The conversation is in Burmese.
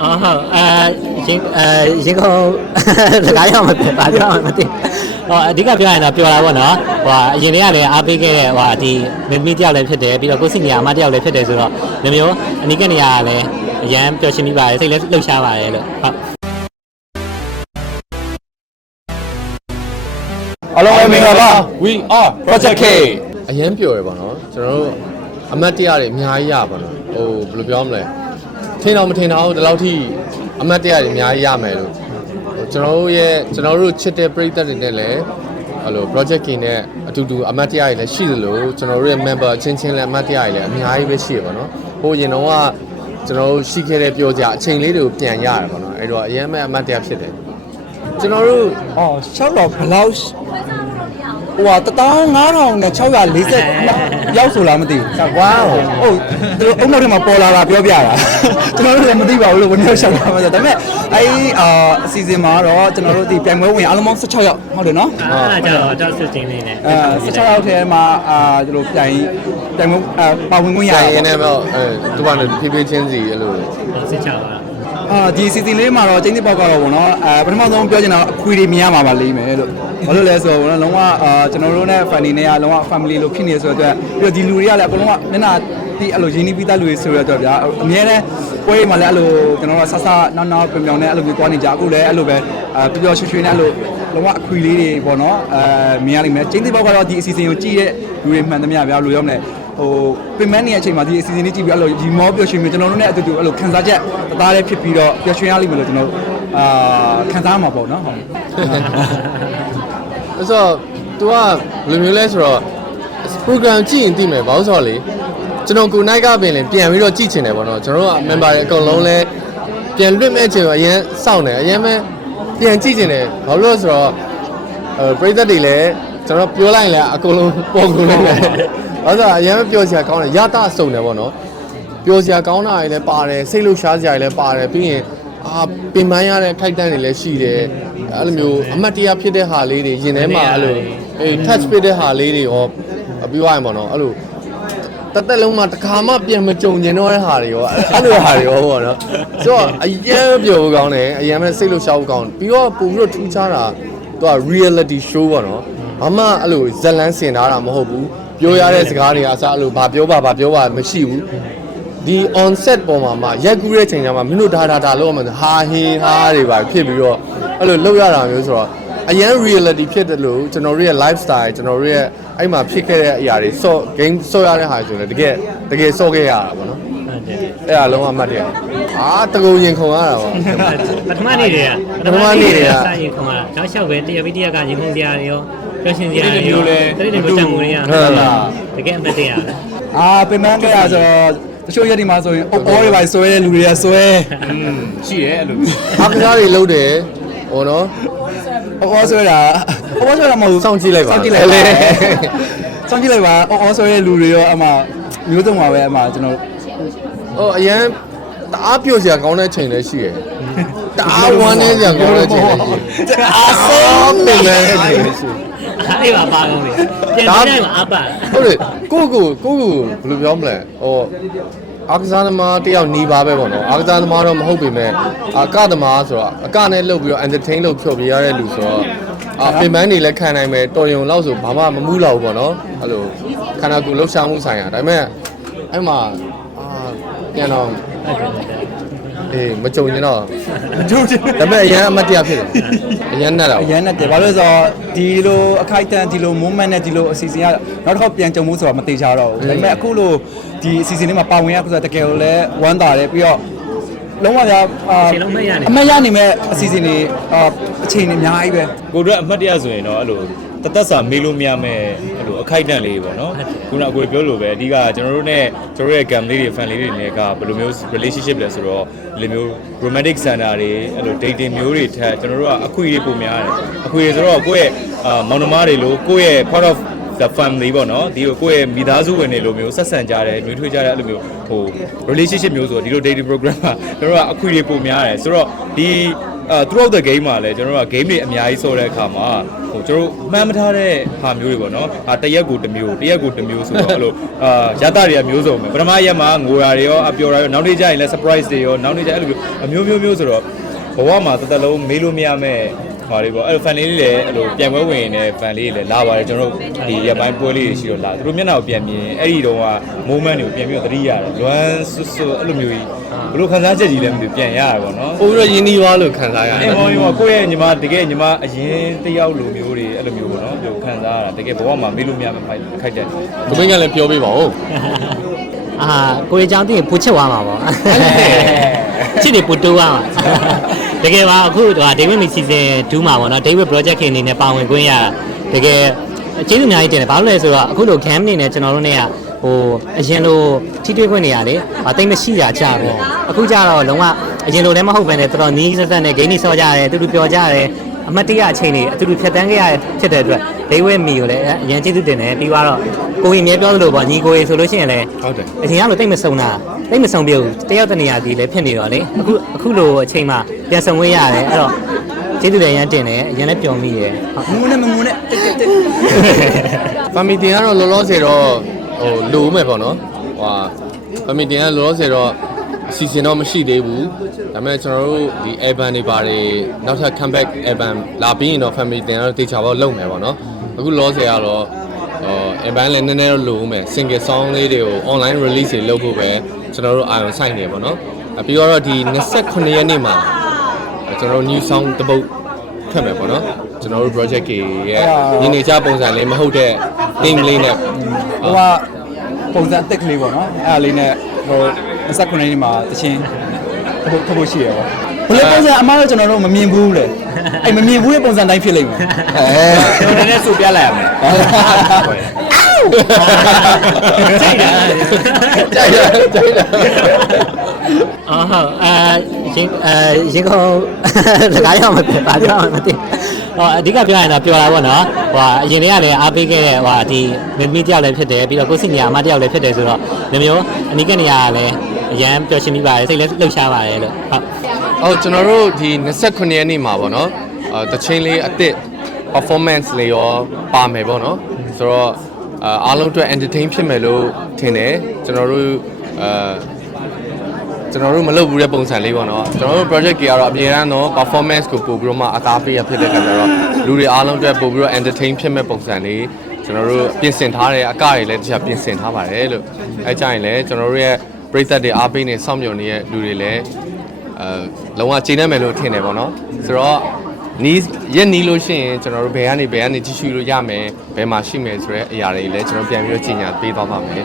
အော်ဟုတ်အဲရင်အဲရင်ကုန်စကားရမှာပါပြောမှာမသိဟောအဓိကပြောရင်တော့ပြောတာပေါ့နော်ဟိုအရင်တည်းကလည်းအားပေးခဲ့တဲ့ဟိုဒီမင်းမီတယောက်လည်းဖြစ်တယ်ပြီးတော့ကိုစိနေရအမတယောက်လည်းဖြစ်တယ်ဆိုတော့ဒီမျိုးအနိကနေရကလည်းအရန်ပျော်ရွှင်မိပါတယ်စိတ်လည်းလှုပ်ရှားပါတယ်လို့ဟုတ်အားလုံးပဲမင်္ဂလာပါ we are Project K အရန်ပျော်ရပါတော့ကျွန်တော်တို့အမတ်တရတွေအများကြီးရပါတော့ဟိုဘယ်လိုပြောမလဲထ င်တော့မထင်တော့ဒီလောက်ထိအမတ်တရတွေအများကြီးရမယ်လို့ဟိုကျွန်တော်တို့ရဲ့ကျွန်တော်တို့ချစ်တဲ့ပရိသတ်တွေနဲ့လည်းဟိုလို project K နဲ့အတူတူအမတ်တရတွေလည်းရှိသလိုကျွန်တော်တို့ရဲ့ member အချင်းချင်းလည်းအမတ်တရတွေလည်းအများကြီးပဲရှိရပါတော့ဟိုရင်တော့ကကျွန်တော်တို့ရှိခဲ့တဲ့ပြောကြအချိန်လေးတွေကိုပြန်ရရပါတော့အဲ့တော့အရင်မဲ့အမတ်တရဖြစ်တယ်ကျွန်တော်တို့အော်ရှောက်တော့ဘယ်လောက် ဟိုဟာ15640ရောက်ဆိုလားမသိဘူးဝါဟုတ်သူတို့အုံနောက်ထဲမှာပေါ်လာတာပြောပြတာကျွန်တော်တို့လည်းမသိပါဘူးလို့ဘယ်လိုရှောက်တာမသိဒါပေမဲ့အဲဒီအာအစီအစဉ်မှာတော့ကျွန်တော်တို့ဒီပြိုင်ပွဲဝင်အားလုံးပေါင်း16ရောက်ဟုတ်တယ်နော်အဲ့ဒါကြတော့ကြောက်စစ်ချင်းလေးနဲ့အဲ16ရောက်ထဲမှာအာကျွန်တော်ပြိုင်ပြိုင်ပွဲအာပါဝင်ခွင့်ရတိုတင်ယ်ရင်လည်းတော့အဲသူကလည်းဖြည်းဖြည်းချင်းစီအဲ့လိုစစ်ချပါ အာဒီစီစဉ်လေးမှာတော့ကျင်းသစ်ပေါက်ကတော့ဗောနော်အဲပထမဆုံးပြောချင်တာအခွေတွေမြင်ရမှာပါလိမ့်မယ်လို့ဘာလို့လဲဆိုတော့ဗောနော်လုံးဝအာကျွန်တော်တို့နဲ့ family နဲ့ကလုံးဝ family လို့ဖြစ်နေဆိုတော့အတွက်ပြီးတော့ဒီလူတွေကလည်းအကုန်လုံးကမျက်နှာဒီအဲ့လိုရင်းနှီးပြီးသားလူတွေဆိုတော့အတွက်ဗျာအများနဲ့ပွဲတွေမှာလည်းအဲ့လိုကျွန်တော်တို့ကဆဆနောက်နောက်ပြောင်ပြောင်နဲ့အဲ့လိုမျိုးသွားနေကြအခုလည်းအဲ့လိုပဲအာပျော်ပျော်ရွှင်ရွှင်နဲ့အဲ့လိုလုံးဝအခွေလေးတွေဗောနော်အဲမြင်ရလိမ့်မယ်ကျင်းသစ်ပေါက်ကတော့ဒီအစီအစဉ်ကိုကြည့်တဲ့လူတွေမှန်သမျှဗျာလို့ပြောမလဲ ဟိုပြင်မနေတဲ့အချိန်မှာဒီအစီအစဉ်လေးကြည့်ပြီးအဲ့လိုဒီမောပျော်ရွှင်ပြီးကျွန်တော်တို့နဲ့အတူတူအဲ့လိုခံစားချက်တသားလေးဖြစ်ပြီးတော့ပျော်ရွှင်ရလိမ့်မယ်လို့ကျွန်တော်အာခံစားမှာပေါ့နော်ဟုတ်အဲ့ဆို तू ကဘယ်လိုမျိုးလဲဆိုတော့ program ကြည့်ရင်သိမယ်ဘာလို့ဆိုတော့လေကျွန်တော်ကိုနိုင်ကပင်လည်းပြန်ပြီးတော့ကြည့်ချင်တယ်ပေါ့နော်ကျွန်တော်တို့က member တွေအကုန်လုံးလဲပြန်လွတ်မဲ့ချိန်အရင်စောင့်တယ်အရင်ပဲပြန်ကြည့်ချင်တယ်ဘာလို့လဲဆိုတော့အဲပရိသတ်တွေလည်း ကျွန်တော်ပြောလိုက်ရင်လည်းအကုန်လုံးပုံကုန်နေတယ်ဘာလို့ဆိုတော့အရင်ပဲပြောစရာကောင်းတယ်ရတာစုံတယ်ပေါ့နော်ပျော်စရာကောင်းတာတွေလည်းပါတယ်စိတ်လှုပ်ရှားစရာတွေလည်းပါတယ်ပြီးရင်အာပင်ပန်းရတဲ့ခိုက်တန်းတွေလည်းရှိတယ်အဲ့လိုမျိုးအမတ်တရားဖြစ်တဲ့ဟာလေးတွေရင်ထဲမှာအဲ့လိုအေး touch ဖြစ်တဲ့ဟာလေးတွေရောပြီးသွားရင်ပေါ့နော်အဲ့လိုတသက်လုံးမှာတစ်ခါမှပြန်မကြုံကျင်တော့တဲ့ဟာတွေရောအဲ့လိုဟာတွေရောပေါ့နော်ဆိုတော့အရင်ပျော်ဖို့ကောင်းတယ်အရင်ပဲစိတ်လှုပ်ရှားဖို့ကောင်းတယ်ပြီးတော့ပို့ပြီးတော့ထူးခြားတာသူက reality show ပေါ့နော် ဘာမှအဲ့လိုဇက်လန်းစင်ထားတာမဟုတ်ဘူးပြောရတဲ့စကားတွေကအစအဲ့လိုဘာပြောပါဘာပြောပါမရှိဘူးဒီ on set ပေါ်မှာမှရက်ကူးတဲ့ချိန်ကျမှမင်းတို့ဒါဒါဒါလောက်မှဟာဟင်းဟာတွေပါဖြစ်ပြီးတော့အဲ့လိုလောက်ရတာမျိုးဆိုတော့အရန် reality ဖြစ်တယ်လို့ကျွန်တော်တို့ရဲ့ lifestyle ကျွန်တော်တို့ရဲ့အဲ့မှာဖြစ်ခဲ့တဲ့အရာတွေ so game ဆော့ရတဲ့ဟာဆိုရင်တကယ်တကယ်ဆော့ခဲ့ရတာပေါ့နော်ဟုတ်တယ်အဲ့ဒါလုံးဝအမှတ်တရအာတကူရင်ခုံရတာပေါ့ပထမနေ့တွေကပထမနေ့တွေကစရင်ခေါ်တာတောက်လျှောက်ပဲတရားပြီးတရားကရင်ခုန်တရားတွေရော ပြောရှင်တရားတွေရောတတိတွေမျိုးတန်မှုတွေကတကယ်အမတ်တရားအာပင်မခဲ့ရဆိုတော့တချို့ရက်ဒီမှာဆိုရင်အော်အော်တွေပါဆွဲတဲ့လူတွေကဆွဲရှိတယ်အဲ့လိုအားကစားတွေလုပ်တယ်ဟောနော်အော်အော်ဆွဲတာအော်အော်ဆွဲတာမဟုတ်ဘူးစောင့်ကြည့်လိုက်ပါစောင့်ကြည့်လိုက်ပါစောင့်ကြည့်လိုက်ပါအော်အော်ဆွဲတဲ့လူတွေရောအမှမျိုးစုံပါပဲအမှကျွန်တော်ဟိုအရန်တအားပြုတ်စရာကောင်းတဲ့ချိန်လည်းရှိရယ်တအားဝမ်းနေစရာကောင်းတဲ့ချိန်လည်းရှိရယ်အာဆုံးပင်လည်းချိန်လည်းရှိရယ် အားလေးပါပါကောင်းတယ်ပြန်ပြီးတိုင်းမှာအပတ်ဟုတ်တယ်ကိုကိုကိုကိုဘယ်လိုပြောမလဲဟိုအာကစားသမားတယောက်หนีပါပဲပေါ့နော်အာကစားသမားတော့မဟုတ်ပေမဲ့အာကသမားဆိုတော့အကနဲ့လှုပ်ပြီးတော့ entertain လုပ်ဖြုတ်ပြရတဲ့လူဆိုတော့အာပင်ပန်းနေလည်းခံနိုင်မယ်တော်ရုံလောက်ဆိုဘာမှမမူးတော့ဘူးပေါ့နော်အဲ့လိုခန္ဓာကိုယ်လှုပ်ရှားမှုဆိုင်ရာဒါပေမဲ့အဲ့မှာအာပြန်တော့ အေးမကြုံရင်တော့မကြုံချင်ဒါပေမဲ့အရန်အမတ်တရားဖြစ်တယ်အရန်နဲ့တော့ အရန်နဲ့တယ်ဘာလို့လဲဆိုတော့ဒီလိုအခိုက်အတန့်ဒီလို moment နဲ့ဒီလိုအစီအစဉ်ကနောက်တစ်ခေါက်ပြန်ကြုံမှုဆိုတာမသေးချာတော့ဘူးဒါပေမဲ့အခုလိုဒီအစီအစဉ်လေးမှာပါဝင်ရဆိုတော့တကယ်ကိုလည်းဝမ်းသာတယ်ပြီးတော့လုံးဝပြအာခြေလုံးမရနေအမတ်ရနေမဲ့အစီအစဉ်တွေအာအချိန်တွေအများကြီးပဲ ကိုတို့အမှတ်တရဆိုရင်တော့အဲ့လို တသက်စာမေးလို့မရမဲ့အဲ့လိုအခိုက်အတန့်လေးပေါ့နော်ခုနအကိုပြောလို့ပဲအဓိကကျွန်တော်တို့ ਨੇ ကျွန်တော်တို့ရဲ့ gam လေးတွေ fan လေးတွေနဲ့ကဘယ်လိုမျိုး relationship လဲဆိုတော့ဒီလိုမျိုး romantic center တွေအဲ့လို dating မျိုးတွေထက်ကျွန်တော်တို့ကအခွင့်အရေးပုံများတယ်အခွင့်အရေးဆိုတော့ကိုယ့်ရဲ့အာမောင်နှမတွေလို့ကိုယ့်ရဲ့ part of the family ပေါ့နော်ဒီကိုကိုယ့်ရဲ့မိသားစုဝင်တွေလိုမျိုးဆက်ဆံကြတယ်နှွေးထွေးကြတယ်အဲ့လိုမျိုးဟို relationship မျိုးဆိုတော့ဒီလို dating program ကကျွန်တော်တို့ကအခွင့်အရေးပုံများတယ်ဆိုတော့ဒီ အာ throughout the game မှာလည်းကျွန်တော်တို့က game တွေအများကြီးဆော့တဲ့အခါမှာဟိုကျွန်တော်တို့မှန်းမထားတဲ့ဟာမျိုးတွေပေါ့နော်အာတရက်ကိုတစ်မျိုးတရက်ကိုတစ်မျိုးဆိုတော့အဲ့လိုအာရတတွေကမျိုးစုံပဲပထမရက်မှာငိုရာတွေရောအပျော်ရာရောနောက်နေ့ကျရင်လည်း surprise တွေရောနောက်နေ့ကျအဲ့လိုမျိုးအမျိုးမျိုးမျိုးဆိုတော့ဘဝမှာတစ်သက်လုံးမေးလို့မရမဲ့ဟာတွေပေါ့အဲ့လို fan လေးတွေလည်းအဲ့လိုပြန်ပွဲဝင်နေတဲ့ fan လေးတွေလည်းလာပါတယ်ကျွန်တော်တို့ဒီရက်ပိုင်းပွဲလေးတွေရှိတော့လာသူတို့မျက်နှာကိုပြန်မြင်အဲ့ဒီတော့က moment တွေကိုပြန်ပြီးတော့သတိရတယ်လွမ်းဆွတ်ဆွတ်အဲ့လိုမျိုးကြီး ဘယ်လိုခံစားချက်ကြီးလဲမသိဘူးပြန်ရတာပေါ့နော်ပို့ပြီးတော့ရင်းနှီးသွားလို့ခံစားရတယ်အေးမောင်မောင်ကိုယ့်ရဲ့ညီမတကယ်ညီမအရင်တယောက်လိုမျိုးတွေအဲ့လိုမျိုးပေါ့နော်ဒီလိုခံစားရတာတကယ်ဘဝမှာမေးလို့မရမခိုက်ခိုက်တယ်ကိုမင်းကလည်းပြောပေးပါဦးအာကိုရီအကြောင်းသိရင်ပူချစ်သွားမှာပေါ့ချစ်နေပူတိုးသွားမှာတကယ်ပါအခုဒါဒေးဗစ်မီစီဇန်2မှာပေါ့နော်ဒေးဗစ် project ခင်အနေနဲ့ပါဝင်ခွင့်ရတကယ်အကျေးဇူးအများကြီးတင်တယ်ဘာလို့လဲဆိုတော့အခုလို game အနေနဲ့ကျွန်တော်တို့ ਨੇ က ဟိုအရင်လိုထိတွေ့ခွင့်နေရလေအသိမရှိတာကြာပြီအခုကျတော့လုံးဝအရင်လိုလည်းမဟုတ်ဘဲနဲ့တော်တော်နီးစက်စက်နဲ့ game တွေဆော့ကြရတယ်တူတူပြောကြရတယ်အမတ်တရအချိန်တွေအတူတူဖြတ်တန်းခဲ့ရဖြစ်တဲ့အတွက်ဒေးဝဲမီကိုလည်းအရင်ကျေးဇူးတင်တယ်ပြီးတော့ကိုကြီးမြဲပြောသလိုပေါ့ညီကိုကြီးဆိုလို့ရှိရင်လည်းဟုတ်တယ်အရင်ကလိုတိတ်မဆုံတာတိတ်မဆုံပြုတ်တယောက်တနေရာဒီလည်းဖြစ်နေတော့လေအခုအခုလိုအချိန်မှပြန်ဆုံဝင်ရတယ်အဲ့တော့ကျေးဇူးလည်းရမ်းတင်တယ်အရင်လည်းပျော်မိရယ်ဟုတ်ငုံနဲ့မငုံနဲ့တက်တက်တက်ဖမီတင်ကတော့လောလောဆယ်တော့ ဟိုလိုဦးမယ်ပေါ့နော်ဟွာဖမီတင်ကလောလောဆယ်တော့အစီအစဉ်တော့မရှိသေးဘူးဒါပေမဲ့ကျွန်တော်တို့ဒီ album တွေပါတယ်နောက်ထပ် comeback album လာပြီးရင်တော့ family တင်ကတော့တေချာပေါ့လုပ်မယ်ပေါ့နော်အခုလောလောဆယ်ကတော့ဟို album လည်းနည်းနည်းတော့လိုဦးမယ် single song လေးတွေကို online release တွေလုပ်ဖို့ပဲကျွန်တော်တို့အာရုံစိုက်နေပေါ့နော်အပြီးတော့ဒီ29ရက်နေ့မှာကျွန်တော်တို့ new song တစ်ပုတ် ထွက်မယ်ပေါ့နော်ကျွန်တော်တို့ project ကြီးရဲ့ညီနေကြပုံစံလေးမဟုတ်တဲ့ game လေးနဲ့ဟိုကပုံစံအသက်ကလေးပေါ့နော်အဲ့ဒါလေးနဲ့ဟို29ရက်နေ့မှာတချင်းဟိုထုတ်ဖို့ရှိရပါဘယ်လိုပုံစံအမားတော့ကျွန်တော်တို့မမြင်ဘူးလေအဲ့မမြင်ဘူးရဲ့ပုံစံတိုင်းဖြစ်လိမ့်မယ်ကျွန်တော်နည်းနည်းစူပြလိုက်ရမယ်ကြိုက်တာကြိုက်တယ်ကြိုက်တယ်အော်ဟုတ်အဲ ရင်အဲရင်ကောင်စကားရအောင်မသိပါပြောအောင်မသိဟောအဓိကပြောရင်တော့ပြောတာပေါ့နော်ဟိုအရင်တည်းကလည်းအားပေးခဲ့တဲ့ဟိုဒီမင်းမီတယောက်လည်းဖြစ်တယ်ပြီးတော့ကိုစစ်နေရာအမတယောက်လည်းဖြစ်တယ်ဆိုတော့ဒီမျိုးအနိကနေရာကလည်းအရန်ပျော်ရွှင်မိပါတယ်စိတ်လည်းလှုပ်ရှားပါတယ်လို့ဟုတ်အော်ကျွန်တော်တို့ဒီ29ရက်နေ့မှာပေါ့နော်အာတချင်းလေးအစ်စ် performance လေးရောပါမယ်ပေါ့နော်ဆိုတော့အာအားလုံးအတွက် entertain ဖြစ်မယ်လို့ထင်တယ်ကျွန်တော်တို့အာ ကျွန်တော်တို့မလုပ်ဘူးတဲ့ပုံစံလေးပေါ့နော်ကျွန်တော်တို့ project ကြီးကတော့အမြဲတမ်းတော့ performance ကိုပို့ပြီးတော့မှအသားပေးရဖြစ်တဲ့အခါကျတော့လူတွေအားလုံးအတွက်ပို့ပြီးတော့ entertain ဖြစ်မဲ့ပုံစံလေးကျွန်တော်တို့ပြင်ဆင်ထားတဲ့အကတွေလည်းတခြားပြင်ဆင်ထားပါတယ်လို့အဲကြရင်လည်းကျွန်တော်တို့ရဲ့ပရိသတ်တွေအားပေးနေစောင့်မျှော်နေတဲ့လူတွေလည်းအဲလုံးဝချိန်နေမယ်လို့ထင်တယ်ပေါ့နော်ဆိုတော့နီးရက်နီးလို့ရှိရင်ကျွန်တော်တို့ဘယ်ကနေဘယ်ကနေကြည့်ရှုလို့ရမယ်ဘယ်မှာရှိမယ်ဆိုတဲ့အရာတွေလည်းကျွန်တော်ပြန်ပြီးတော့ကြီးညာပေးသွားပါမယ်